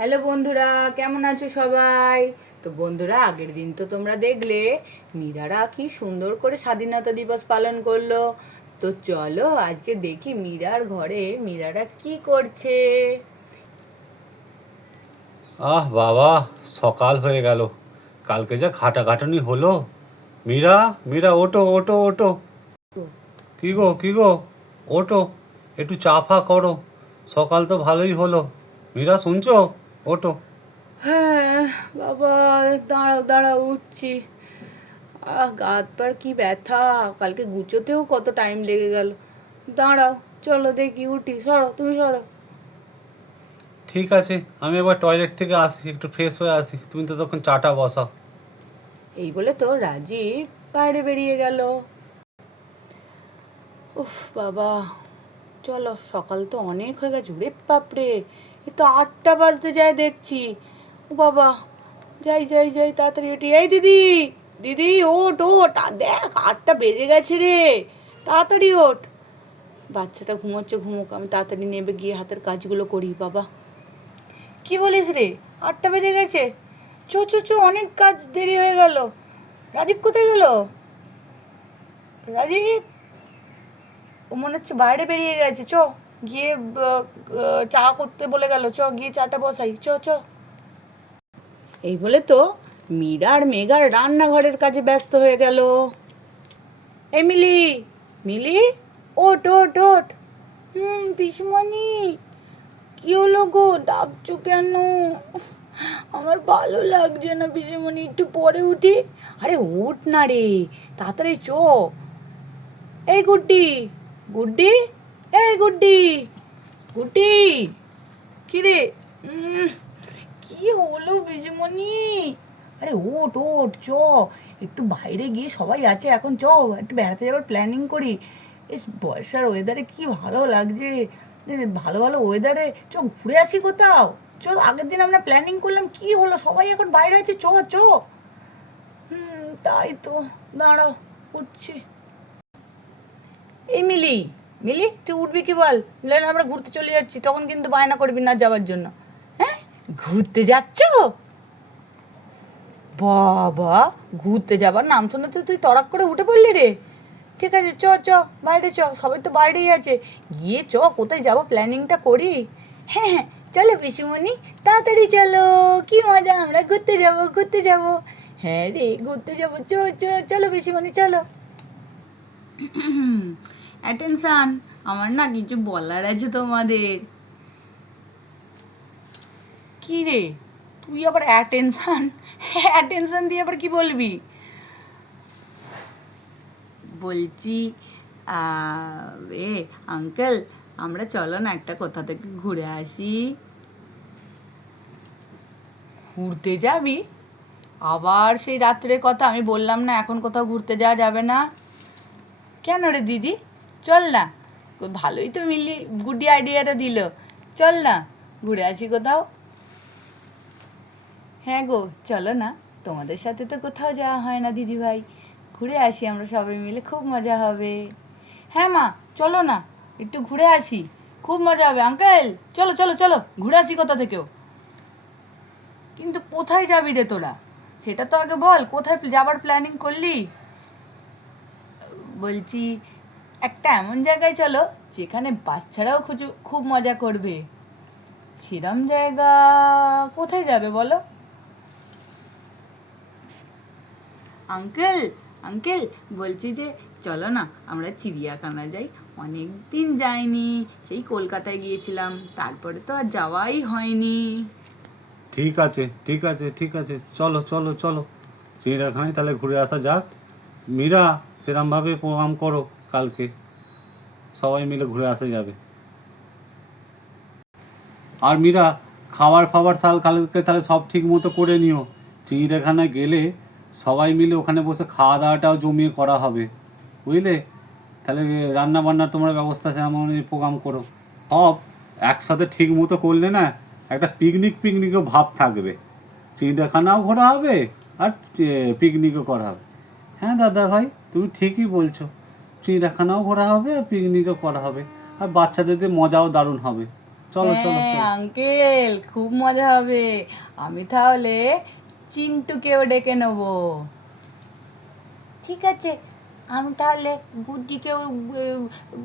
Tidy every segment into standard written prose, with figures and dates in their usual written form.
Hello বন্ধুরা, কেমন আছো সবাই? তো বন্ধুরা, আগের দিন তো তোমরা দেখলে মীরারা কি সুন্দর করে স্বাধীনতা দিবস পালন করলো। তো চলো আজকে দেখি মীরার ঘরে মীরারা কি করছে। আহ বাবা, সকাল হয়ে গেল। কালকে যা খাটাখাটুনি হলো। মীরা, মীরা, ওঠো ওঠো ওঠো। কি গো, ওঠো, একটু চা ফা করো। সকাল তো ভালোই হলো। মীরা, শুনছো? ওঠো। হ্যাঁ বাবা, দাঁড়াও দাঁড়াও, উঠছি। গা হাত পার কি ব্যথা, কালকে গুছোতেও কত টাইম লেগে গেল। দাঁড়াও, চলো দেখি উঠি, সরো তুমি সরো। ঠিক আছে, আমি এবার টয়লেট থেকে আসি, একটু ফ্রেশ হয়ে আসি, তুমি তো তখন চাটা বসাও। এই বলে তো রাজীব বাইরে বেরিয়ে গেল। উফ বাবা, চলো, সকাল তো অনেক হয়ে গেছে রে বাপরে। এ তো 8টা বাজতে যায় দেখছি। ও বাবা, যাই যাই যাই, তাড়াতাড়ি উঠি। এই দিদি, দিদি ওঠ ওঠ, দেখ 8টা বেজে গেছে রে, তাড়াতাড়ি ওঠ। বাচ্চাটা ঘুমোচ্ছে, ঘুমোক, আমি তাড়াতাড়ি নেবে গিয়ে হাতের কাজগুলো করি। বাবা, কি বলিস রে, 8টা বেজে গেছে? চো চো চো, অনেক কাজ দেরি হয়ে গেল। রাজীব কোথায় গেল? রাজীব, ও মনে হচ্ছে বাইরে বেরিয়ে গেছে। চ গিয়ে চা করতে বলে গেল, চ গিয়ে চাটা বসাই, চ চ। এই বলে তো মীরা আর মেঘার রান্নাঘরের কাজে ব্যস্ত হয়ে গেল। এই মিলি, মিলি, ওঠ ওঠ ওঠ। পিসমণি, কি হলো গো, ডাকছো কেন? আমার ভালো লাগছে না পিসমণি, একটু পরে উঠি। আরে উঠ না রে, তাড়াতাড়ি চ। এই গুড্ডি, গুড্ডি, এই গুড্ডি, গুড্ডি, কি রে? উম, কি হলো পিসিমণি? আরে ওঠ ওঠ, চ, একটু বাইরে গিয়ে সবাই আছে এখন, চ একটু বেড়াতে যাওয়ার প্ল্যানিং করি। এই বর্ষার ওয়েদারে কি ভালো লাগছে। ভালো ভালো ওয়েদারে চ ঘুরে আসি কোথাও। চ, আগের দিন আমরা প্ল্যানিং করলাম, কি হলো, সবাই এখন বাইরে আছে, চ চ। তাই তো, দাঁড়াও, উঠছি। এই মিলি, মিলি তুই উঠবি কি বল? লেন, আমরা ঘুরতে চলে যাচ্ছি, তখন কিন্তু বায়না করবি না যাওয়ার জন্য। হ্যাঁ, ঘুরতে যাচ্ছ? বাবা, ঘুরতে যাবার নাম শুনে তো তুই তড়াক করে উঠে পড়লি রে। ঠিক আছে, চ চ, বাইরে চ, সবাই তো বাইরেই আছে। গিয়ে চ, কোথায় যাবো প্ল্যানিংটা করি। হ্যাঁ হ্যাঁ, চলো পিসিমণি, তাড়াতাড়ি চলো। কি মজা, আমরা ঘুরতে যাবো ঘুরতে যাবো। হ্যাঁ রে, ঘুরতে যাবো, চ চ, চলো পিসিমণি চলো। অ্যাটেনশান, আমার না কিছু বলার আছে তোমাদের। কি রে, তুই আবার অ্যাটেনশান, অ্যাটেনশান দিয়ে আবার কি বলবি? বলছি, এ আঙ্কেল, আমরা চলো না একটা কোথা থেকে ঘুরে আসি। ঘুরতে যাবি? আবার সেই রাত্রের কথা, আমি বললাম না এখন কোথাও ঘুরতে যাওয়া যাবে না? কেন রে দিদি, চল না। ভালোই তো মিলি গুডি আইডিয়াটা দিল। চল না, ঘুরে আসি কোথাও। হ্যাঁ গো, চলো না, তোমাদের সাথে তো কোথাও যাওয়া হয় না দিদি ভাই, ঘুরে আসি আমরা সবাই মিলে, খুব মজা হবে। হ্যাঁ মা, চলো না, একটু ঘুরে আসি, খুব মজা হবে। আঙ্কেল, চলো চলো চলো, ঘুরে আসি কোথা থেকেও। কিন্তু কোথায় যাবি রে তোরা, সেটা তো আগে বল, কোথায় যাবার প্ল্যানিং করলি? বলছি, একটা এমন জায়গায় চলো যেখানে বাচ্চারাও খুব খুব মজা করবে। সেরম জায়গা কোথায় যাবে বলো? আঙ্কেল, আঙ্কেল, বলছি যে চলো না আমরা চিড়িয়াখানা যাই, অনেক দিন যাইনি, সেই কলকাতায় গিয়েছিলাম, তারপরে তো আর যাওয়াই হয়নি। ঠিক আছে ঠিক আছে ঠিক আছে, চলো চলো চলো, চিড়িয়াখানায় তাহলে ঘুরে আসা যাক। মীরা, সেরমভাবে প্রোগ্রাম করো, কালকে সবাই মিলে ঘুরে আসা যাবে। আর মীরা, খাবার ফাবার কালকে তাহলে সব ঠিক মতো করে নিও। চিড়িয়াখানায় গেলে সবাই মিলে ওখানে বসে খাওয়া দাওয়াটাও জমিয়ে করা হবে, বুঝলে? তাহলে রান্না বান্নার তোমরা ব্যবস্থা যেমন প্রোগ্রাম করো। সব একসাথে ঠিক মতো করলে না একটা পিকনিকও ভাব থাকবে। চিড়িয়াখানাও ঘোরা হবে আর পিকনিকও করা হবে। হ্যাঁ দাদা ভাই, তুমি ঠিকই বলছো, চিড়িয়াখানাও ঘোরা হবে আর পিকনিকও করা হবে, আর বাচ্চাদের মজাও দারুণ হবে। চলো চলো হ্যাঁ চলো। আঙ্কেল, খুব মজা হবে। আমি তাহলে চিন্টুকেও ডেকে নেবো। ঠিক আছে, আমি তাহলে গুড্ডিকেও,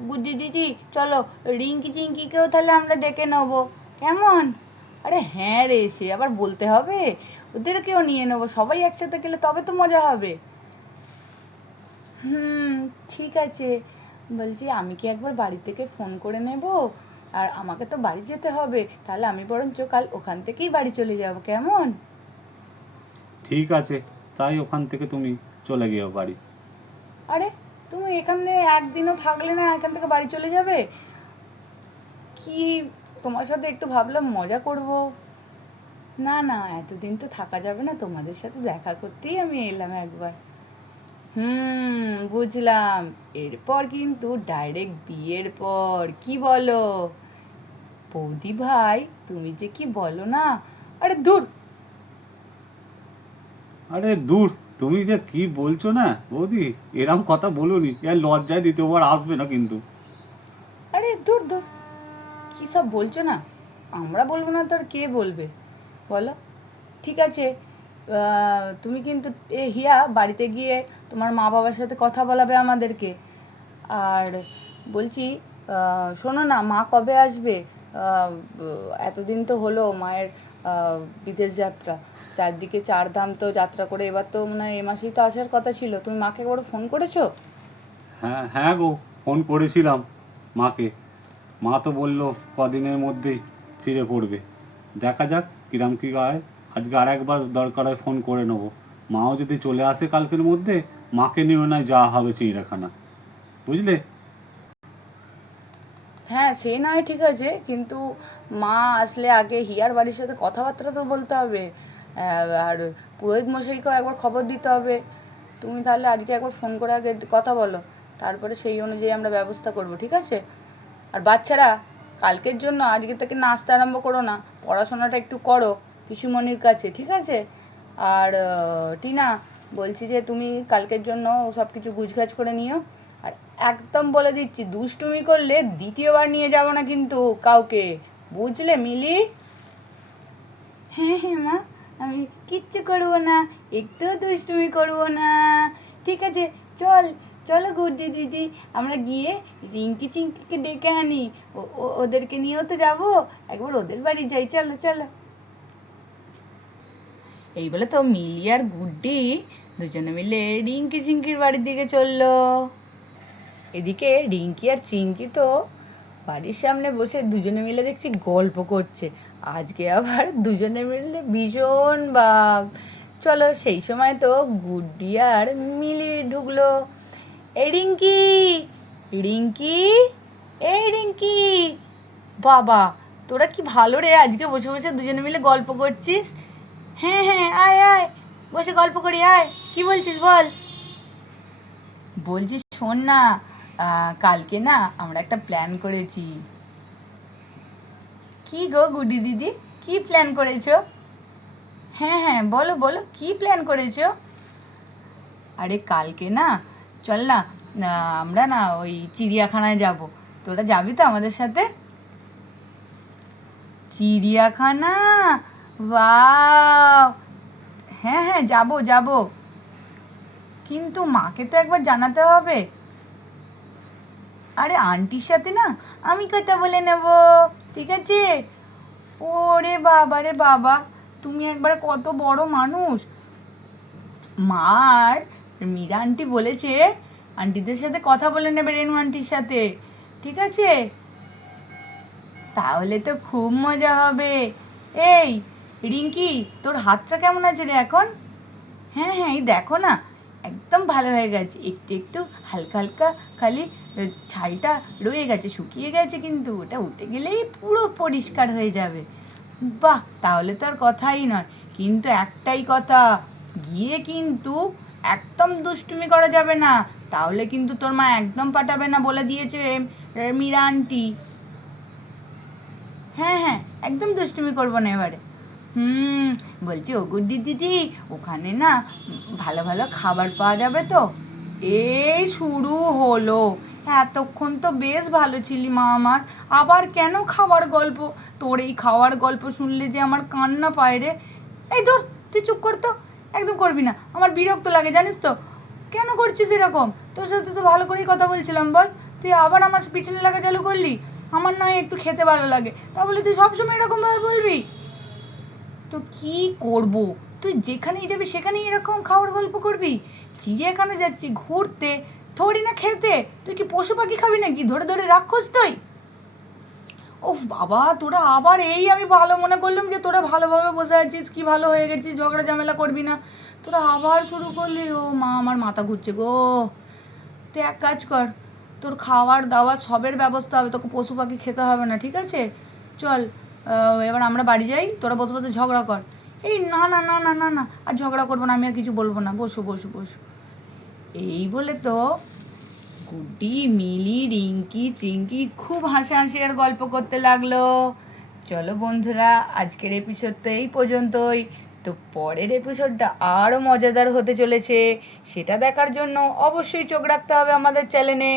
গুড্ডি দিদি চলো, রিঙ্কি চিঙ্কিকেও তাহলে আমরা ডেকে নেবো, কেমন? আরে হ্যাঁ রে, সে আবার বলতে হবে, ওদেরকেও নিয়ে নেবো, সবাই একসাথে গেলে তবে তো মজা হবে। হুম, ঠিক আছে। বলছি আমি কি একবার বাড়ি থেকে ফোন করে নেব? আর আমাকে তো বাড়ি যেতে হবে, তাহলে আমি বরঞ্চ কাল ওখান থেকেই বাড়ি চলে যাব, কেমন? ঠিক আছে, তাই ওখান থেকে তুমি চলে গিয়েও বাড়ি। আরে, তুমি এখানে একদিনও থাকলে না, এখান থেকে বাড়ি চলে যাবে? কি, তোমার সাথে একটু ভাবলাম মজা করব। না না, এতদিন তো থাকা যাবে না, তোমাদের সাথে দেখা করতেই আমি এলাম একবার। বুঝলাম। এরপর কিন্তু ডাইরেক্ট বিয়ের পর, কি বলো? বৌদি ভাই, তুমি যে কি বলো না! আরে দূর! আরে দূর, তুমি যে কি বলছো না বৌদি, এরম কথা বলুনি, এর লজ্জায় দ্বিতীয়বার আসবে না কিন্তু। আরে দূর দূর! কী সব বলছো না? আমরা বলবো না তো আর কে বলবে বলো? ঠিক আছে, তুমি কিন্তু হিয়া বাড়িতে গিয়ে তোমার মা বাবার সাথে কথা বলাবে আমাদেরকে। আর বলছি, শোনো না, মা কবে আসবে? এতদিন তো হলো মায়ের বিদেশ যাত্রা, চারদিকে চারধাম তো যাত্রা করে, এবার তো মনে হয় এ মাসেই তো আসার কথা ছিল। তুমি মাকে একবার ফোন করেছো? হ্যাঁ হ্যাঁ গো, ফোন করেছিলাম মাকে। মা তো বললো কদিনের মধ্যেই ফিরে পড়বে। দেখা যাক কিরাম কী হয়। আজকে আর একবার দরকার হয় ফোন করে নেবো। মাও যদি চলে আসে কালকের মধ্যে, মাকে নিয়ে নয় যাওয়া হবে চিড়িয়াখানা, বুঝলে? হ্যাঁ, সে না হয় ঠিক আছে, কিন্তু মা আসলে আগে হিয়ার বাড়ির সাথে কথাবার্তা তো বলতে হবে। আর পুরোহিত মশাইকেও একবার খবর দিতে হবে। তুমি তাহলে আজকে একবার ফোন করে আগে কথা বলো, তারপরে সেই অনুযায়ী আমরা ব্যবস্থা করব, ঠিক আছে? আর বাচ্চারা, কালকের জন্য আজকে থেকে নাচতে আরম্ভ করো না, পড়াশোনাটা একটু করো পিসুমণির কাছে, ঠিক আছে? আর টিনা, বলছি যে তুমি কালকের জন্য সব কিছু গুছগাছ করে নিও। আর একদম বলে দিচ্ছি, দুষ্টুমি করলে দ্বিতীয়বার নিয়ে যাব না কিন্তু কাউকে, বুঝলে মিলি? হ্যাঁ হ্যাঁ মা, আমি কিচ্ছু করবো না, একটুও দুষ্টুমি করবো না। ঠিক আছে, চল, চলো গুড্ডি দিদি, আমরা গিয়ে রিঙ্কি চিঙ্কিকে ডেকে আনি। ওদেরকে নিয়েও তো যাবো, একবার ওদের বাড়ি যাই, চলো চলো। এই বলে তো মিলি আর গুড্ডি দুজনে মিলে রিঙ্কি চিঙ্কির বাড়ির দিকে চললো। এদিকে রিঙ্কি আর চিঙ্কি তো বাড়ির সামনে বসে দুজনে মিলে দেখছি গল্প করছে। আজকে আবার দুজনে মিলে ভীষণ ভাব। চলো, সেই সময় তো গুড্ডি আর মিলি ঢুকলো। এই রিঙ্কি, রিঙ্কি, এই রিঙ্কি! বাবা, তোরা কি ভালো রে, আজকে বসে বসে দুজনে মিলে গল্প করছিস। হ্যাঁ হ্যাঁ, আয় আয়, বসে গল্প করি, আয়, কি বলছিস বল। বলছি শোন না, কালকে না আমরা একটা প্ল্যান করেছি। কি গো গুডি দিদি, কি প্ল্যান করেছো? হ্যাঁ হ্যাঁ, বলো বলো, কি প্ল্যান করেছো? আরে কালকে না, চল না, আমরা না ওই চিড়িয়াখানায় যাব। তোরা যাবি তো আমাদের সাথে? চিড়িয়াখানা? বাহ! হ্যাঁ হ্যাঁ, যাব যাব, কিন্তু মাকে তো একবার জানাতে হবে। আরে আন্টির সাথে না আমি কথা বলে নেব, ঠিক আছে? ওরে বাবা রে বাবা, তুমি একবারে কত বড় মানুষ! মা আর মীরা আন্টি বলেছে আন্টিদের সাথে কথা বলে নেবে, রেনু আন্টির সাথে, ঠিক আছে? তাহলে তো খুব মজা হবে। এই রিঙ্কি, তোর হাতটা কেমন আছে রে এখন? হ্যাঁ হ্যাঁ, এই দেখো না, একদম ভালো হয়ে গেছে, একটু একটু হালকা হালকা খালি ছালটা রয়ে গেছে, শুকিয়ে গেছে, কিন্তু ওটা উঠে গেলেই পুরো পরিষ্কার হয়ে যাবে। বাহ, তাহলে তো আর কথাই নয়। কিন্তু একটাই কথা, গিয়ে কিন্তু একদম দুষ্টুমি করা যাবে না, তাহলে কিন্তু তোর মা একদম পাঠাবে না, বলে দিয়েছে মীরা আন্টি। হ্যাঁ হ্যাঁ, একদম দুষ্টুমি করবো না এবারে। বলছি ও গুড্ডি দিদি, ওখানে না ভালো ভালো খাবার পাওয়া যাবে তো? এই শুরু হলো, এতক্ষণ তো বেশ ভালো ছিলি মা আমার, আবার কেন খাওয়ার গল্প? তোর এই খাওয়ার গল্প শুনলে যে আমার কান্না পায় রে। এই ধর, তুই চুপ কর তো, একদম করবি না, আমার বিরক্ত লাগে জানিস তো। কেন করছিস এরকম? তোর সাথে তো ভালো করেই কথা বলছিলাম, বল। তুই আবার আমার পিছনে লাগা চালু করলি। আমার না একটু খেতে ভালো লাগে, তাহলে তুই সবসময় এরকমভাবে বলবি? তো কি করব? তুই যেখানেই যাবি সেখানেই এরকম খাওয়ার গল্প করবি? চিড়িয়াখানা যাচ্ছি ঘুরতে, থোড়ি না খেতে। তুই কি পশু পাখি খাবি নাকি? ধরে ধরে রাক্ষস তুই? ওফ বাবা, তোরা আবার এই আমি ভালো মনে করলাম যে তোরা ভালোভাবে বসে আছিস, কি ভালো হয়ে গেছিস, ঝগড়া ঝামেলা করবি না, তোরা আবার শুরু করলি। ও মা, আমার মাথা ঘুরছে গো। তুই এক কাজ কর, তোর খাওয়ার দাওয়ার সবের ব্যবস্থা হবে, তোকে পশু পাখি খেতে হবে না, ঠিক আছে? চল, এবার আমরা বাড়ি যাই, তোরা বসে বসে ঝগড়া কর। এই না না না না না না, আর ঝগড়া করবো না, আমি আর কিছু বলবো না, বসো বসো বসো। এই বলে তো গুড্ডি, মিলি, রিঙ্কি, চিঙ্কি খুব হাসাহাসি আর গল্প করতে লাগলো। চলো বন্ধুরা, আজকের এপিসোড তো এই পর্যন্তই। তো পরের এপিসোডটা আরও মজাদার হতে চলেছে, সেটা দেখার জন্য অবশ্যই চোখ রাখতে হবে আমাদের চ্যানেলে।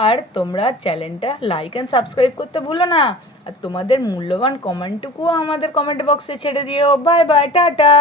আর তোমরা চ্যানেলটা লাইক অ্যান্ড সাবস্ক্রাইব করতে ভুলো না। আর তোমাদের মূল্যবান কমেন্টটুকুও আমাদের কমেন্ট বক্সে ছেড়ে দিও। Bye bye, tata.